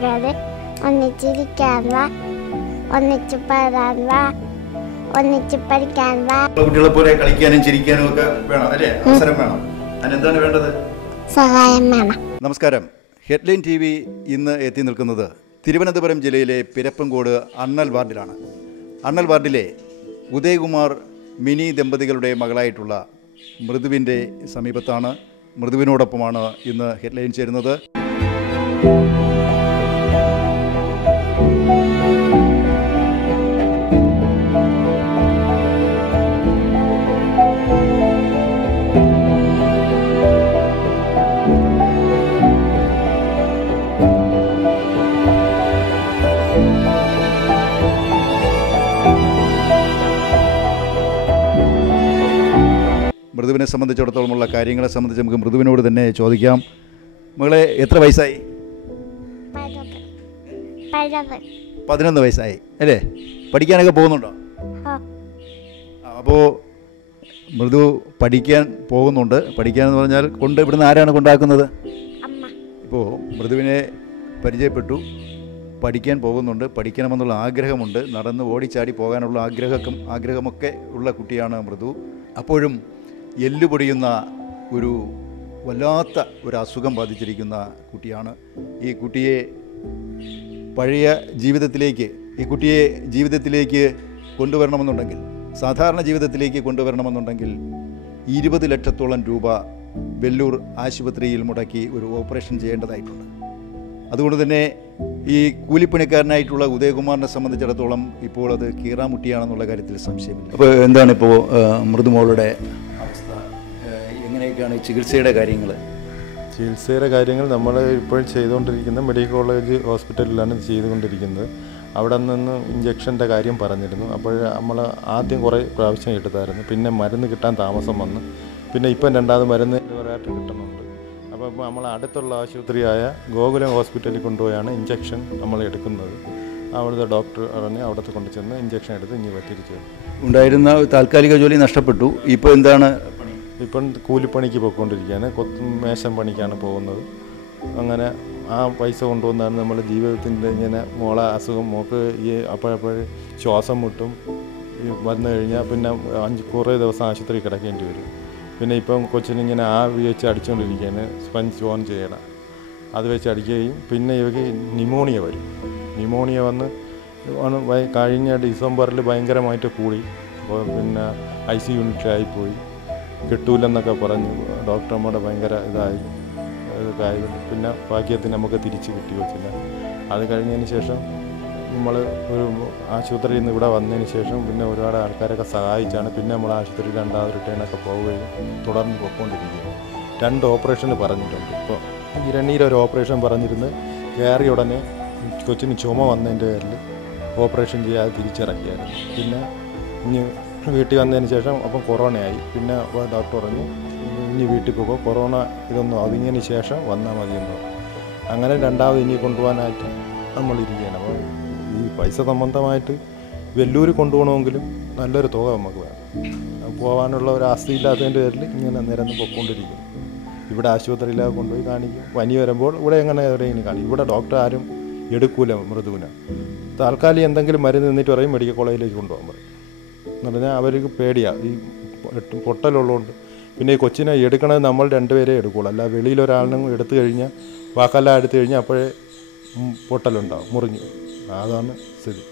കൂട്ടുകാരെ ഒന്നിച്ചിരിക്കാൻ വാ, ഒന്നിച്ച് പാടാൻ വാ, ഒന്നിച്ച് പഠിക്കാൻ വാ. കുട്ടികളെ പോലെ കളിക്കാനും ചിരിക്കാനും ഒക്കെ വേണം അല്ലേ? അവസരം വേണം. അതിനെന്താണ് വേണ്ടത്? സഹായം വേണം. നമസ്കാരം. ഹെഡ്ലൈൻ TV ഇന്ന് എത്തി നിൽക്കുന്നത് തിരുവനന്തപുരം ജില്ലയിലെ പിരപ്പങ്കോട് അണ്ണൽ വാർഡിലാണ്. അണ്ണൽ വാർഡിലെ ഉദയകുമാർ മിനി ദമ്പതികളുടെ മകളായിട്ടുള്ള മൃദുവിൻ്റെ സമീപത്താണ്. മൃദുവിനോടൊപ്പമാണ് ഇന്ന് ഹെഡ്ലൈൻ ചേരുന്നത്. മൃദുവിനെ സംബന്ധിച്ചിടത്തോളമുള്ള കാര്യങ്ങളെ സംബന്ധിച്ച് നമുക്ക് മൃദുവിനോട് തന്നെ ചോദിക്കാം. മകളെ എത്ര വയസ്സായി? 11 വയസ്സായി അല്ലേ? പഠിക്കാനൊക്കെ പോകുന്നുണ്ടോ? അപ്പോൾ മൃദു പഠിക്കാൻ പോകുന്നുണ്ട്. പഠിക്കാനെന്ന് പറഞ്ഞാൽ ഇവിടുന്ന് ആരാണ് കൊണ്ടാക്കുന്നത്? ഇപ്പോൾ മൃദുവിനെ പരിചയപ്പെട്ടു, പഠിക്കാൻ പോകുന്നുണ്ട്, പഠിക്കണമെന്നുള്ള ആഗ്രഹമുണ്ട്, നടന്ന് ഓടിച്ചാടി പോകാനുള്ള ആഗ്രഹമൊക്കെ ഉള്ള കുട്ടിയാണ് മൃദു. അപ്പോഴും എല്ലുപൊടിയുന്ന ഒരു വല്ലാത്ത ഒരു അസുഖം ബാധിച്ചിരിക്കുന്ന കുട്ടിയാണ്. ഈ കുട്ടിയെ ജീവിതത്തിലേക്ക് കൊണ്ടുവരണമെന്നുണ്ടെങ്കിൽ, സാധാരണ ജീവിതത്തിലേക്ക് കൊണ്ടുവരണമെന്നുണ്ടെങ്കിൽ 20 ലക്ഷത്തോളം രൂപ വെല്ലൂർ ആശുപത്രിയിൽ മുടക്കി ഒരു ഓപ്പറേഷൻ ചെയ്യേണ്ടതായിട്ടുണ്ട്. അതുകൊണ്ട് തന്നെ ഈ കൂലിപ്പണിക്കാരനായിട്ടുള്ള ഉദയകുമാറിനെ സംബന്ധിച്ചിടത്തോളം ഇപ്പോൾ അത് കീറാമുട്ടിയാണെന്നുള്ള കാര്യത്തിൽ സംശയമില്ല. അപ്പോൾ എന്താണ് ഇപ്പോൾ മൃദുമോളുടെ അവസ്ഥ? എങ്ങനെയൊക്കെയാണ് ചികിത്സയുടെ കാര്യങ്ങൾ? നമ്മൾ ഇപ്പോൾ ചെയ്തുകൊണ്ടിരിക്കുന്ന മെഡിക്കൽ കോളേജ് ഹോസ്പിറ്റലിലാണ് ചെയ്തുകൊണ്ടിരിക്കുന്നത്. അവിടെ നിന്ന് ഇഞ്ചക്ഷൻ്റെ കാര്യം പറഞ്ഞിരുന്നു. അപ്പോൾ നമ്മൾ ആദ്യം കുറേ പ്രാവശ്യം എടുത്തായിരുന്നു. പിന്നെ മരുന്ന് കിട്ടാൻ താമസം വന്നു. പിന്നെ ഇപ്പം രണ്ടാമത് മരുന്ന് കുറേയായിട്ട് കിട്ടുന്നുണ്ട്. അപ്പോൾ നമ്മൾ അടുത്തുള്ള ആശുപത്രിയായ ഗോകുലം ഹോസ്പിറ്റലിൽ കൊണ്ടുപോയാണ് ഇഞ്ചക്ഷൻ നമ്മൾ എടുക്കുന്നത്. അവിടുത്തെ ഡോക്ടർ പറഞ്ഞ് അവിടുത്തെ കൊണ്ട് ചെന്ന് ഇഞ്ചക്ഷൻ എടുത്ത് ഇനി തിരിച്ചു ഉണ്ടായിരുന്ന താൽക്കാലിക ജോലി നഷ്ടപ്പെട്ടു. ഇപ്പോൾ എന്താണ്? ഇപ്പം കൂലിപ്പണിക്ക് പോയിക്കൊണ്ടിരിക്കുകയാണ്. മേശം പണിക്കാണ് പോകുന്നത്. അങ്ങനെ ആ പൈസ കൊണ്ടുവന്നാണ് നമ്മൾ ജീവിതത്തിൻ്റെ ഇങ്ങനെ മോക്ക് ഈ അപ്പോഴപ്പോഴും ശ്വാസം മുട്ടും വന്നു കഴിഞ്ഞാൽ പിന്നെ കുറേ ദിവസം ആശുപത്രി കിടക്കേണ്ടി വരും. പിന്നെ ഇപ്പം കൊച്ചിനിങ്ങനെ ആവി വെച്ച് അടിച്ചുകൊണ്ടിരിക്കുകയാണ്. സ്പഞ്ച് ഓൺ ചെയ്യണം, അത് വെച്ച് അടിക്കുകയും പിന്നെ ഇവയ്ക്ക് ന്യൂമോണിയ വരും. ന്യൂമോണിയ വന്ന് കഴിഞ്ഞ ഡിസംബറിൽ ഭയങ്കരമായിട്ട് കൂടി. പിന്നെ IC യൂണിറ്റിലായിപ്പോയി. കിട്ടൂലെന്നൊക്കെ പറഞ്ഞ് ഡോക്ടർമാരുടെ ഭയങ്കര ഇതായി. പിന്നെ ഭാഗ്യത്തിന് നമുക്ക് തിരിച്ച് കിട്ടി വെച്ചില്ല. അത് കഴിഞ്ഞതിന് ശേഷം നമ്മൾ ഒരു ആശുപത്രിയിൽ നിന്ന് ഇവിടെ വന്നതിന് ശേഷം പിന്നെ ഒരുപാട് ആൾക്കാരൊക്കെ സഹായിച്ചാണ് പിന്നെ നമ്മൾ ആശുപത്രിയിൽ രണ്ടാമത് റിട്ടേണൊക്കെ പോവുകയും തുടർന്ന് പോയിക്കൊണ്ടിരിക്കുകയും 2 ഓപ്പറേഷന് പറഞ്ഞിട്ടുണ്ട്. ഇപ്പോൾ ഒരു ഓപ്പറേഷൻ പറഞ്ഞിരുന്ന് കയറിയ ഉടനെ കൊച്ചിന് ചുമ വന്നതിൻ്റെ പേരിൽ ഓപ്പറേഷൻ ചെയ്യാതെ തിരിച്ചിറക്കിയായിരുന്നു. പിന്നെ ഇനി വീട്ടിൽ വന്നതിന് ശേഷം അപ്പം കൊറോണയായി. പിന്നെ ഡോക്ടർ പറഞ്ഞു ഇനി വീട്ടിൽ പോകുമ്പോൾ കൊറോണ ഇതൊന്നും അതിങ്ങിന് ശേഷം വന്നാൽ മതിയെന്ന് പറഞ്ഞു. അങ്ങനെ രണ്ടാമത് ഇനി കൊണ്ടുപോകാനായിട്ട് നമ്മളിരിക്കുകയാണ്. അപ്പോൾ ഈ പൈസ സംബന്ധമായിട്ട് വെല്ലൂർ കൊണ്ടുപോകണമെങ്കിലും നല്ലൊരു തുക നമുക്ക് വേണം. പോകാനുള്ള ഒരു ആസ്തിയില്ലാത്തതിൻ്റെ പേരിൽ ഇങ്ങനെ നിരന്ന് പൊയ്ക്കൊണ്ടിരിക്കുന്നു. ഇവിടെ ആശുപത്രിയിലൊക്കെ കൊണ്ടുപോയി കാണിക്കും. പനി വരുമ്പോൾ ഇവിടെ എവിടെയെങ്കിലും കാണിക്കും. ഇവിടെ ഡോക്ടർ ആരും എടുക്കൂല മൃദുവിന്. താൽക്കാലികം എന്തെങ്കിലും മരുന്ന് നിന്നിട്ട് പറയും മെഡിക്കൽ കോളേജിലേക്ക് കൊണ്ടുപോകാൻ പറയും. എന്ന് പറഞ്ഞാൽ അവർക്ക് പേടിയാണ് ഈ പൊട്ടലുള്ളതുകൊണ്ട്. പിന്നെ ഈ കൊച്ചിനെ എടുക്കണത് നമ്മൾ 2 പേരെ എടുക്കുകയുള്ളൂ. അല്ല വെളിയിലൊരാളിനും എടുത്തു കഴിഞ്ഞാൽ വാക്കെല്ലാം എടുത്തു കഴിഞ്ഞാൽ അപ്പോഴേ പൊട്ടലുണ്ടാവും, മുറിഞ്ഞു. അതാണ് സ്ഥിതി.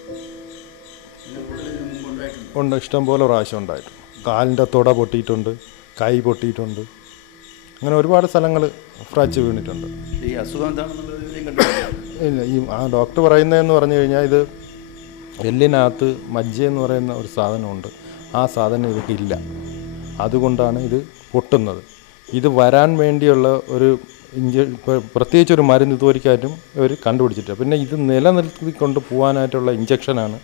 ഇഷ്ടംപോലെ പ്രാവശ്യം ഉണ്ടായിട്ടുണ്ട്. കാലിൻ്റെ തുട പൊട്ടിയിട്ടുണ്ട്, കൈ പൊട്ടിയിട്ടുണ്ട്. അങ്ങനെ ഒരുപാട് സ്ഥലങ്ങൾ ഫ്രാക്ചർ വീണിട്ടുണ്ട്. ഈ അസുഖം ഇല്ല, ഈ ഡോക്ടർ പറയുന്നതെന്ന് പറഞ്ഞു കഴിഞ്ഞാൽ ഇത് എല്ലിനകത്ത് മജ്ജയെന്ന് പറയുന്ന ഒരു സാധനമുണ്ട്. ആ സാധനം ഇവയ്ക്കില്ല. അതുകൊണ്ടാണ് ഇത് പൊട്ടുന്നത്. ഇത് വരാൻ വേണ്ടിയുള്ള ഒരു പ്രത്യേകിച്ചൊരു മരുന്ന് ഇതുവരെക്കായിട്ടും ഇവർ കണ്ടുപിടിച്ചിട്ടില്ല. പിന്നെ ഇത് നിലനിർത്തിക്കൊണ്ട് പോകാനായിട്ടുള്ള ഇഞ്ചക്ഷനാണ്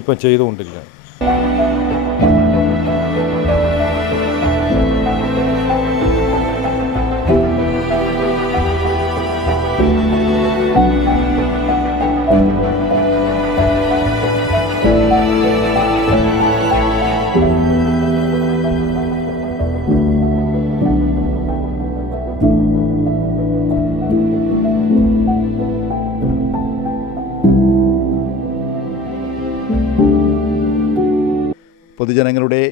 ഇപ്പം ചെയ്തുകൊണ്ടിരിക്കുന്നത്. പൊതുജനങ്ങളുടെ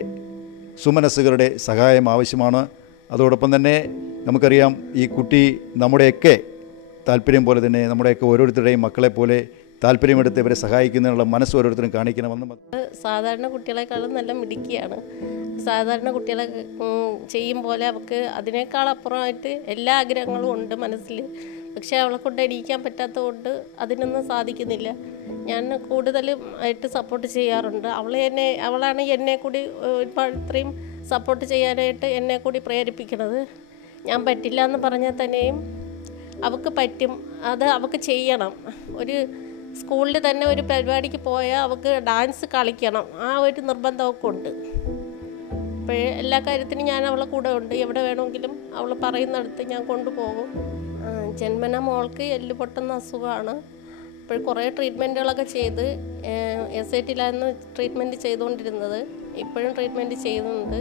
സുമനസ്സുകളുടെ സഹായം ആവശ്യമാണ്. അതോടൊപ്പം തന്നെ നമുക്കറിയാം ഈ കുട്ടി നമ്മുടെയൊക്കെ താല്പര്യം പോലെ തന്നെ നമ്മുടെയൊക്കെ ഓരോരുത്തരുടെയും മക്കളെ പോലെ താല്പര്യമെടുത്ത് ഇവരെ സഹായിക്കുന്നതിനുള്ള മനസ്സ് ഓരോരുത്തരും കാണിക്കണമെന്നും. സാധാരണ കുട്ടികളെക്കാളും നല്ല മിടുക്കിയാണ്. സാധാരണ കുട്ടികളെ ചെയ്യും പോലെ അവൾക്ക് അതിനേക്കാളപ്പുറമായിട്ട് എല്ലാ ആഗ്രഹങ്ങളും ഉണ്ട് മനസ്സിൽ. പക്ഷേ അവളെ കൊണ്ട് എണീക്കാൻ പറ്റാത്തതുകൊണ്ട് അതിനൊന്നും സാധിക്കുന്നില്ല. ഞാൻ കൂടുതലും ആയിട്ട് സപ്പോർട്ട് ചെയ്യാറുണ്ട്. അവളാണ് എന്നെ കൂടി ഇത്രയും സപ്പോർട്ട് ചെയ്യാനായിട്ട് എന്നെ കൂടി പ്രേരിപ്പിക്കുന്നത്. ഞാൻ പറ്റില്ല എന്ന് പറഞ്ഞാൽ തന്നെയും അവൾക്ക് പറ്റും, അത് അവൾക്ക് ചെയ്യണം. ഒരു സ്കൂളിൽ തന്നെ ഒരു പരിപാടിക്ക് പോയാൽ അവൾക്ക് ഡാൻസ് കളിക്കണം, ആ ഒരു നിർബന്ധം അവൾക്ക് ഉണ്ട്. അപ്പോഴേ എല്ലാ കാര്യത്തിനും ഞാൻ അവളെ കൂടെ ഉണ്ട്. എവിടെ വേണമെങ്കിലും അവൾ പറയുന്നിടത്ത് ഞാൻ കൊണ്ടുപോകും. ജന്മന മോൾക്ക് എല്ല് പൊട്ടുന്ന അസുഖമാണ്. അപ്പോൾ കുറേ ട്രീറ്റ്മെൻറ്റുകളൊക്കെ ചെയ്ത് SITയിലായിരുന്നു ട്രീറ്റ്മെൻറ്റ് ചെയ്തുകൊണ്ടിരുന്നത്. ഇപ്പോഴും ട്രീറ്റ്മെൻറ്റ് ചെയ്യുന്നുണ്ട്.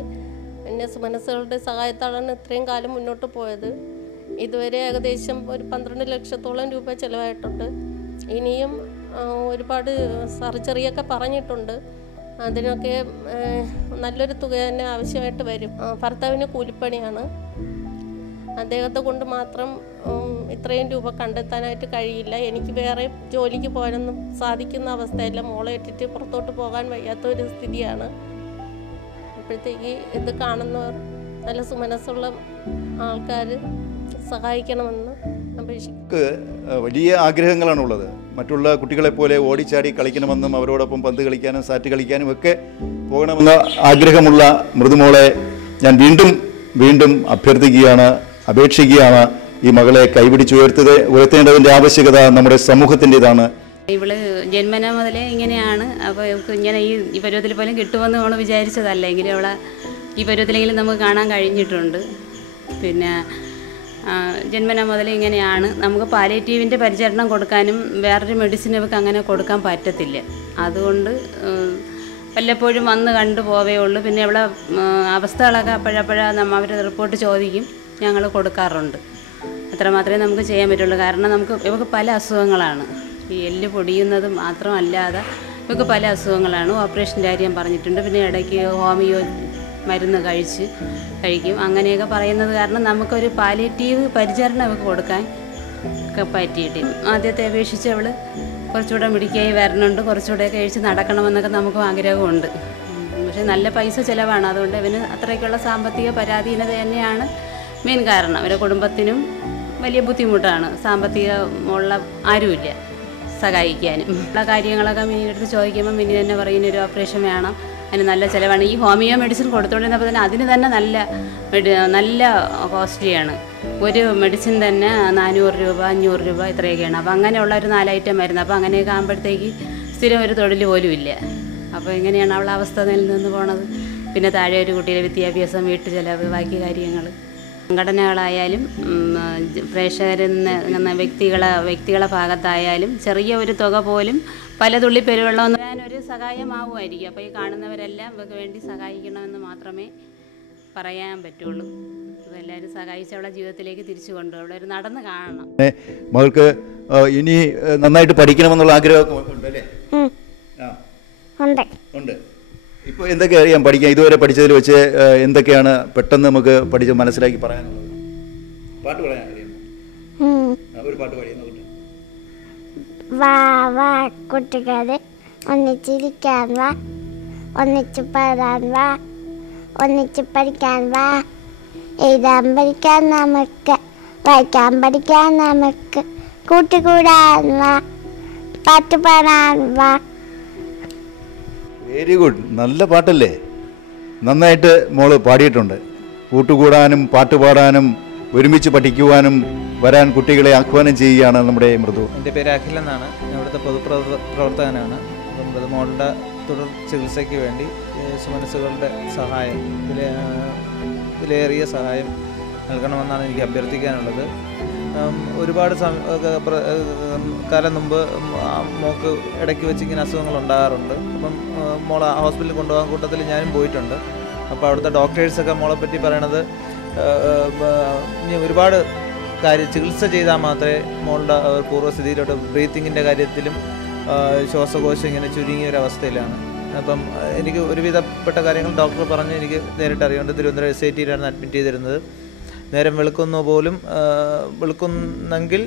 പിന്നെ മനസ്സുകളുടെ സഹായത്താലാണ് ഇത്രയും കാലം മുന്നോട്ട് പോയത്. ഇതുവരെ ഏകദേശം ഒരു 12 ലക്ഷത്തോളം രൂപ ചിലവായിട്ടുണ്ട്. ഇനിയും ഒരുപാട് സർജറിയൊക്കെ പറഞ്ഞിട്ടുണ്ട്. അതിനൊക്കെ നല്ലൊരു തുക തന്നെ ആവശ്യമായിട്ട് വരും. ഭർത്താവിന് കൂലിപ്പണിയാണ്. അദ്ദേഹത്തെ കൊണ്ട് മാത്രം ഇത്രയും രൂപ കണ്ടെത്താനായിട്ട് കഴിയില്ല. എനിക്ക് വേറെ ജോലിക്ക് പോകാനൊന്നും സാധിക്കുന്ന അവസ്ഥയല്ല. മോളെ ഇട്ടിട്ട് പുറത്തോട്ട് പോകാൻ വയ്യാത്തൊരു സ്ഥിതിയാണ്. അപ്പോഴത്തേക്ക് ഇത് കാണുന്നവർ നല്ല സുമനസ്സുള്ള ആൾക്കാർ സഹായിക്കണമെന്ന് അപേക്ഷിക്കും. വലിയ ആഗ്രഹങ്ങളാണുള്ളത്. മറ്റുള്ള കുട്ടികളെപ്പോലെ ഓടിച്ചാടി കളിക്കണമെന്നും അവരോടൊപ്പം പന്ത് കളിക്കാനും സാറ്റ് കളിക്കാനും ഒക്കെ പോകണമെന്ന ആഗ്രഹമുള്ള മൃദുമോളെ ഞാൻ വീണ്ടും അഭ്യർത്ഥിക്കുകയാണ്, അപേക്ഷിക്കുകയാണ്. ഈ മകളെ ഉയർത്തേണ്ടതിൻ്റെ ആവശ്യകത നമ്മുടെ സമൂഹത്തിൻ്റെതാണ്. ഇവള് ജന്മന മുതലേ ഇങ്ങനെയാണ്. അപ്പോൾ ഇവൾക്ക് ഇങ്ങനെ ഈ പരുവത്തിൽ പോലും കിട്ടുമെന്ന് നമ്മൾ വിചാരിച്ചതല്ലെങ്കിലും അവളെ ഈ പരുവത്തിലെങ്കിലും നമുക്ക് കാണാൻ കഴിഞ്ഞിട്ടുണ്ട്. പിന്നെ ജന്മന മുതൽ ഇങ്ങനെയാണ്. നമുക്ക് പാലിയേറ്റീവിൻ്റെ പരിചരണം കൊടുക്കാനും വേറൊരു മെഡിസിൻ ഇവർക്ക് അങ്ങനെ കൊടുക്കാൻ പറ്റത്തില്ല. അതുകൊണ്ട് വല്ലപ്പോഴും വന്ന് കണ്ടു പോവേ ഉള്ളൂ. പിന്നെ ഇവിടെ അവസ്ഥകളൊക്കെ അപ്പോഴപ്പോഴാണ് അവർ റിപ്പോർട്ട് ചോദിക്കും, ഞങ്ങൾ കൊടുക്കാറുണ്ട്. അത്ര മാത്രമേ നമുക്ക് ചെയ്യാൻ പറ്റുള്ളൂ. കാരണം ഇവർക്ക് പല അസുഖങ്ങളാണ്. ഈ എല്ല് പൊടിയുന്നത് മാത്രമല്ലാതെ ഇവർക്ക് പല അസുഖങ്ങളാണ്. ഓപ്പറേഷൻ്റെ കാര്യം പറഞ്ഞിട്ടുണ്ട്. പിന്നെ ഇടയ്ക്ക് ഹോമിയോ മരുന്ന് കഴിക്കും. അങ്ങനെയൊക്കെ പറയുന്നത് കാരണം നമുക്കൊരു പാലിയേറ്റീവ് പരിചരണം അവർക്ക് കൊടുക്കാൻ പറ്റിയിട്ട് ആദ്യത്തെ അപേക്ഷിച്ച് അവൾ കുറച്ചുകൂടെ മിടിക്കായി വരണുണ്ട്. കുറച്ചുകൂടെയൊക്കെ കഴിച്ച് നടക്കണമെന്നൊക്കെ നമുക്കും ആഗ്രഹമുണ്ട്. പക്ഷേ നല്ല പൈസ ചിലവാണ്. അതുകൊണ്ട് ഇവന് അത്രയ്ക്കുള്ള സാമ്പത്തിക പരാധീനത തന്നെയാണ് മെയിൻ കാരണം. അവരുടെ കുടുംബത്തിനും വലിയ ബുദ്ധിമുട്ടാണ്. സാമ്പത്തികമുള്ള ആരുമില്ല സഹായിക്കാനും. ഉള്ള കാര്യങ്ങളൊക്കെ മിനിയെടുത്ത് ചോദിക്കുമ്പോൾ മിനി തന്നെ പറയുന്ന ഒരു ഓപ്പറേഷൻ വേണം, അതിന് നല്ല ചിലവാണ്. ഈ ഹോമിയോ മെഡിസിൻ കൊടുത്തുകൊണ്ടിരുന്നപ്പോൾ തന്നെ അതിന് തന്നെ നല്ല കോസ്റ്റ്ലിയാണ്. ഒരു മെഡിസിൻ തന്നെ 400 രൂപ 500 രൂപ ഇത്രയൊക്കെയാണ്. അപ്പോൾ അങ്ങനെയുള്ള ഒരു 4 ഐറ്റം മരുന്ന്. അപ്പോൾ അങ്ങനെയൊക്കെ ആകുമ്പോഴത്തേക്ക് സ്ഥിരം ഒരു തൊഴിൽ പോലും ഇല്ല. അപ്പോൾ എങ്ങനെയാണ് അവളുടെ അവസ്ഥ നിലനിന്ന് പോണത്? പിന്നെ താഴെ ഒരു കുട്ടിയുടെ വിദ്യാഭ്യാസം, വീട്ടു ചിലവ്, ബാക്കി കാര്യങ്ങൾ. സംഘടനകളായാലും പ്രേക്ഷകരെന്ന വ്യക്തികളെ ഭാഗത്തായാലും ചെറിയ ഒരു തുക പോലും പല തുള്ളി പെരുവെള്ളം ഞാനൊരു സഹായമാവുമായിരിക്കും. അപ്പോൾ ഈ കാണുന്നവരെല്ലാം ഇവർക്ക് വേണ്ടി സഹായിക്കണമെന്ന് മാത്രമേ പറയാൻ പറ്റുള്ളൂ. എല്ലാവരും സഹായിച്ച് അവളെ ജീവിതത്തിലേക്ക് തിരിച്ചു കൊണ്ടുപോകും. അവളൊരു നടന്ന് കാണണം. മകൾക്ക് ഇനി നന്നായിട്ട് പഠിക്കണമെന്നുള്ള ആഗ്രഹമൊക്കെ ഉണ്ടല്ലേ? ഉണ്ട്. ഇപ്പോൾ എന്തൊക്കെ അറിയാം പഠിക്കാൻ? ഇതുവരെ പഠിച്ചതിൽ വെച്ച് എന്തൊക്കെയാണ് പെട്ടെന്ന് നമുക്ക് പഠിച്ച് മനസ്സിലാക്കി പറയാനുള്ളത്? പാട്ട് പറയാൻ അറിയാമോ? ഒരു പാട്ട് പാടിയ വാ വാ കുട്ടികളെ ഒന്നിച്ചിരിക്കാൻ വാ, ഒന്നിച്ച് പാടാൻ വാ, ഒന്നിച്ച് പഠിക്കാൻ വാ. എഴുതാൻ പഠിക്കാൻ നമുക്ക്, വായിക്കാൻ പഠിക്കാൻ നമുക്ക്, കൂട്ടുകൂടാൻ വാ, പാട്ട് പാടാൻ വാ. Very good. നല്ല പാട്ടല്ലേ? നന്നായിട്ട് മോള് പാടിയിട്ടുണ്ട്. കൂട്ടുകൂടാനും പാട്ട് പാടാനും ഒരുമിച്ച് പഠിക്കുവാനും വരാൻ കുട്ടികളെ ആഹ്വാനം ചെയ്യുകയാണ് നമ്മുടെ മൃദു. എൻ്റെ പേര് അഖിൽ എന്നാണ്. ഞാൻ ഇവിടുത്തെ പൊതുപ്രവർത്തകനാണ്. അപ്പം മൃദുമോളുടെ തുടർ ചികിത്സയ്ക്ക് വേണ്ടി സുമനസ്സുകളുടെ സഹായം, വിലയേറിയ സഹായം നൽകണമെന്നാണ് എനിക്ക് അഭ്യർത്ഥിക്കാനുള്ളത്. ഒരുപാട് കാലം മുമ്പ് മോൾക്ക് ഇടയ്ക്ക് വെച്ച് ഇങ്ങനെ അസുഖങ്ങൾ ഉണ്ടാകാറുണ്ട്. അപ്പം മോളെ ഹോസ്പിറ്റലിൽ കൊണ്ടുപോകാൻ കൂട്ടത്തിൽ ഞാനും പോയിട്ടുണ്ട്. അപ്പോൾ അവിടുത്തെ ഡോക്ടേഴ്സൊക്കെ മോളെ പറ്റി പറയണത് ഇനി ഒരുപാട് ചികിത്സ ചെയ്താൽ മാത്രമേ മോളുടെ പൂർവ്വസ്ഥിതിയിലോട്ട് ബ്രീത്തിങ്ങിൻ്റെ കാര്യത്തിലും ശ്വാസകോശം ഇങ്ങനെ ചുരുങ്ങിയ ഒരവസ്ഥയിലാണ്. അപ്പം എനിക്ക് ഒരുവിധപ്പെട്ട കാര്യങ്ങൾ ഡോക്ടർ പറഞ്ഞ് എനിക്ക് നേരിട്ട് അറിയുന്നുണ്ട്. തിരുവനന്തപുരം SITയിലാണ് അഡ്മിറ്റ് ചെയ്തിരുന്നത്. നേരം വെളുക്കുന്നു പോലും വെളുക്കുന്നെങ്കിൽ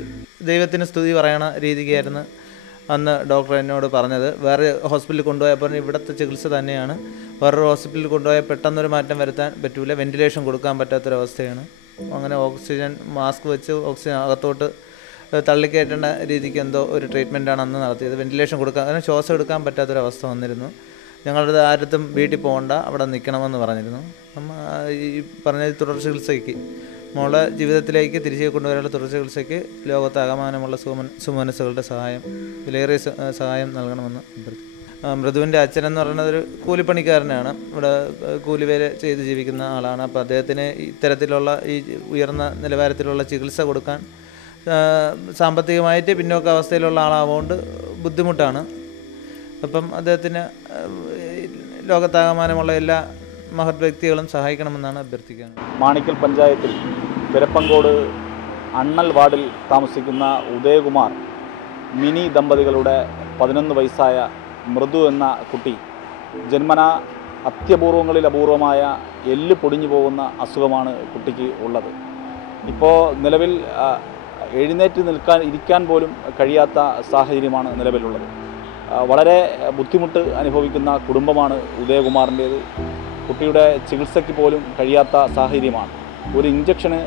ദൈവത്തിന് സ്തുതി പറയണ രീതിക്കായിരുന്നു അന്ന് ഡോക്ടർ എന്നോട് പറഞ്ഞത്. വേറെ ഹോസ്പിറ്റലിൽ കൊണ്ടുപോയപ്പോൾ ഇവിടുത്തെ ചികിത്സ തന്നെയാണ്, വേറൊരു ഹോസ്പിറ്റലിൽ കൊണ്ടുപോയാൽ പെട്ടെന്നൊരു മാറ്റം വരുത്താൻ പറ്റില്ല, വെൻറ്റിലേഷൻ കൊടുക്കാൻ പറ്റാത്തൊരവസ്ഥയാണ്. അങ്ങനെ ഓക്സിജൻ മാസ്ക് വെച്ച് ഓക്സിജൻ അകത്തോട്ട് തള്ളിക്കയറ്റേണ്ട രീതിക്ക് എന്തോ ഒരു ട്രീറ്റ്മെൻറ്റാണ് അന്ന് നടത്തിയത്. വെൻറ്റിലേഷൻ കൊടുക്കാൻ, അങ്ങനെ ശ്വാസം എടുക്കാൻ പറ്റാത്തൊരവസ്ഥ വന്നിരുന്നു. ഞങ്ങളുടെ ആരും വീട്ടിൽ പോകണ്ട, അവിടെ നിൽക്കണമെന്ന് പറഞ്ഞിരുന്നു. ഈ പറഞ്ഞ തുടർ ചികിത്സയ്ക്ക് മോളെ ജീവിതത്തിലേക്ക് തിരികെ കൊണ്ടുവരാനുള്ള തുടർ ചികിത്സയ്ക്ക് ലോകത്താകമാനമുള്ള സുമനസ്സുകളുടെ സഹായം, വിലയേറിയ സഹായം നൽകണമെന്ന് അഭ്യർത്ഥിക്കുന്നു. മൃദുവിൻ്റെ അച്ഛനെന്ന് പറയുന്നത് ഒരു കൂലിപ്പണിക്കാരനാണ്, ഇവിടെ കൂലിവേല ചെയ്ത് ജീവിക്കുന്ന ആളാണ്. അപ്പോൾ അദ്ദേഹത്തിന് ഇത്തരത്തിലുള്ള ഈ ഉയർന്ന നിലവാരത്തിലുള്ള ചികിത്സ കൊടുക്കാൻ സാമ്പത്തികമായിട്ട് പിന്നോക്ക അവസ്ഥയിലുള്ള ആളാവുകൊണ്ട് ബുദ്ധിമുട്ടാണ്. അപ്പം അദ്ദേഹത്തിന് ലോകത്താകമാനമുള്ള എല്ലാ മഹത് വ്യക്തികളും സഹായിക്കണമെന്നാണ് അഭ്യർത്ഥിക്കുന്നത്. മാണിക്കൽ പഞ്ചായത്തിൽ പെരപ്പങ്കോട് അണ്ണൽ വാർഡിൽ താമസിക്കുന്ന ഉദയകുമാർ മിനി ദമ്പതികളുടെ 11 വയസ്സായ മൃദു എന്ന കുട്ടി ജന്മന അത്യപൂർവങ്ങളിൽ അപൂർവമായ എല്ല് പൊടിഞ്ഞു പോകുന്ന അസുഖമാണ് കുട്ടിക്ക് ഉള്ളത്. ഇപ്പോൾ നിലവിൽ എഴുന്നേറ്റ് ഇരിക്കാൻ പോലും കഴിയാത്ത സാഹചര്യമാണ് നിലവിലുള്ളത്. വളരെ ബുദ്ധിമുട്ട് അനുഭവിക്കുന്ന കുടുംബമാണ് ഉദയകുമാറിൻ്റേത്. കുട്ടിയുടെ ചികിത്സയ്ക്ക് പോലും കഴിയാത്ത സാഹചര്യമാണ്. ഒരു ഇഞ്ചക്ഷന്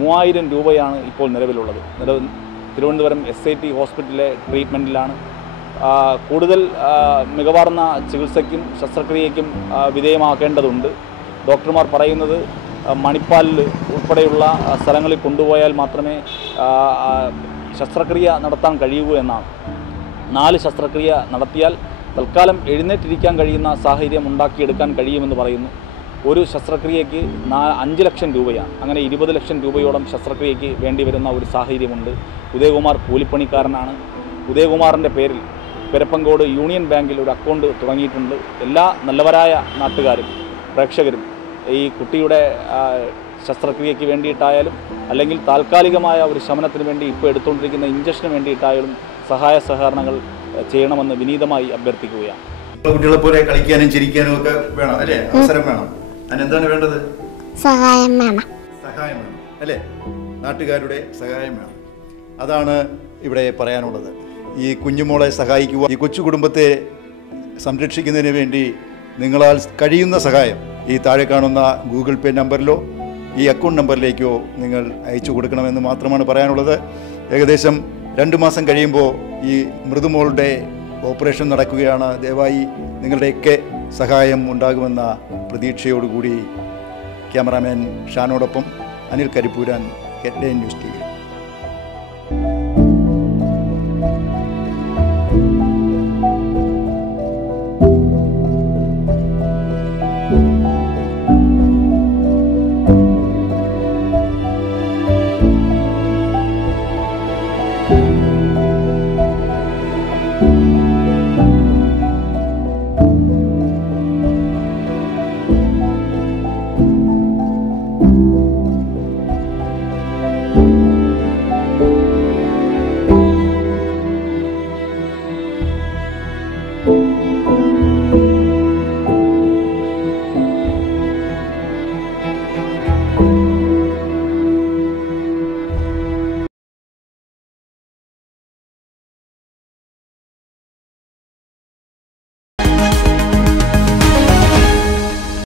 3000 രൂപയാണ് ഇപ്പോൾ നിലവിലുള്ളത്. തിരുവനന്തപുരം SIT ഹോസ്പിറ്റലിലെ ട്രീറ്റ്മെൻറ്റിലാണ്. കൂടുതൽ മികവാർന്ന ചികിത്സയ്ക്കും ശസ്ത്രക്രിയയ്ക്കും വിധേയമാക്കേണ്ടതുണ്ട്. ഡോക്ടർമാർ പറയുന്നത് മണിപ്പാലിൽ ഉൾപ്പെടെയുള്ള സ്ഥലങ്ങളിൽ കൊണ്ടുപോയാൽ മാത്രമേ ശസ്ത്രക്രിയ നടത്താൻ കഴിയൂ എന്നാണ്. 4 ശസ്ത്രക്രിയ നടത്തിയാൽ തൽക്കാലം എഴുന്നേറ്റിരിക്കാൻ കഴിയുന്ന സാഹചര്യം ഉണ്ടാക്കിയെടുക്കാൻ കഴിയുമെന്ന് പറയുന്നു. ഒരു ശസ്ത്രക്രിയയ്ക്ക് 5 ലക്ഷം രൂപയാണ്. അങ്ങനെ 20 ലക്ഷം രൂപയോളം ശസ്ത്രക്രിയയ്ക്ക് വേണ്ടി വരുന്ന ഒരു സാഹചര്യമുണ്ട്. ഉദയകുമാർ കൂലിപ്പണിക്കാരനാണ്. ഉദയകുമാറിൻ്റെ പേരിൽ പെരപ്പങ്കോട് യൂണിയൻ ബാങ്കിൽ ഒരു അക്കൗണ്ട് തുടങ്ങിയിട്ടുണ്ട്. എല്ലാ നല്ലവരായ നാട്ടുകാരും പ്രേക്ഷകരും ഈ കുട്ടിയുടെ ശസ്ത്രക്രിയയ്ക്ക് വേണ്ടിയിട്ടായാലും അല്ലെങ്കിൽ താൽക്കാലികമായ ഒരു ശമനത്തിന് വേണ്ടി ഇപ്പോൾ എടുത്തുകൊണ്ടിരിക്കുന്ന ഇഞ്ചക്ഷന് വേണ്ടിയിട്ടായാലും സഹായ സഹകരണങ്ങൾ ചെയ്യണമെന്ന് വിനീതമായി അഭ്യർത്ഥിക്കുകയാണ്. കുട്ടികളെ പോലെ കളിക്കാനും ചിരിക്കാനും ഒക്കെ വേണം അല്ലേ, അവസരം വേണം. അതിനെന്താണ് വേണ്ടത്? സഹായം വേണം. സഹായം വേണം അല്ലേ, നാട്ടുകാരുടെ സഹായം വേണം. അതാണ് ഇവിടെ പറയാനുള്ളത്. ഈ കുഞ്ഞുമോളെ സഹായിക്കുക, ഈ കൊച്ചു കുടുംബത്തെ സംരക്ഷിക്കുന്നതിന് വേണ്ടി നിങ്ങളാൽ കഴിയുന്ന സഹായം ഈ താഴെ കാണുന്ന ഗൂഗിൾ പേ നമ്പറിലോ ഈ അക്കൗണ്ട് നമ്പറിലേക്കോ നിങ്ങൾ അയച്ചു കൊടുക്കണമെന്ന് മാത്രമാണ് പറയാനുള്ളത്. ഏകദേശം 2 മാസം കഴിയുമ്പോൾ ഈ മൃദുമോളുടെ ഓപ്പറേഷൻ നടക്കുകയാണ്. ദയവായി നിങ്ങളുടെയൊക്കെ സഹായം ഉണ്ടാകുമെന്ന പ്രതീക്ഷയോടുകൂടി ക്യാമറാമാൻ ഷാനോടൊപ്പം Anil Karippuran, headline news TV.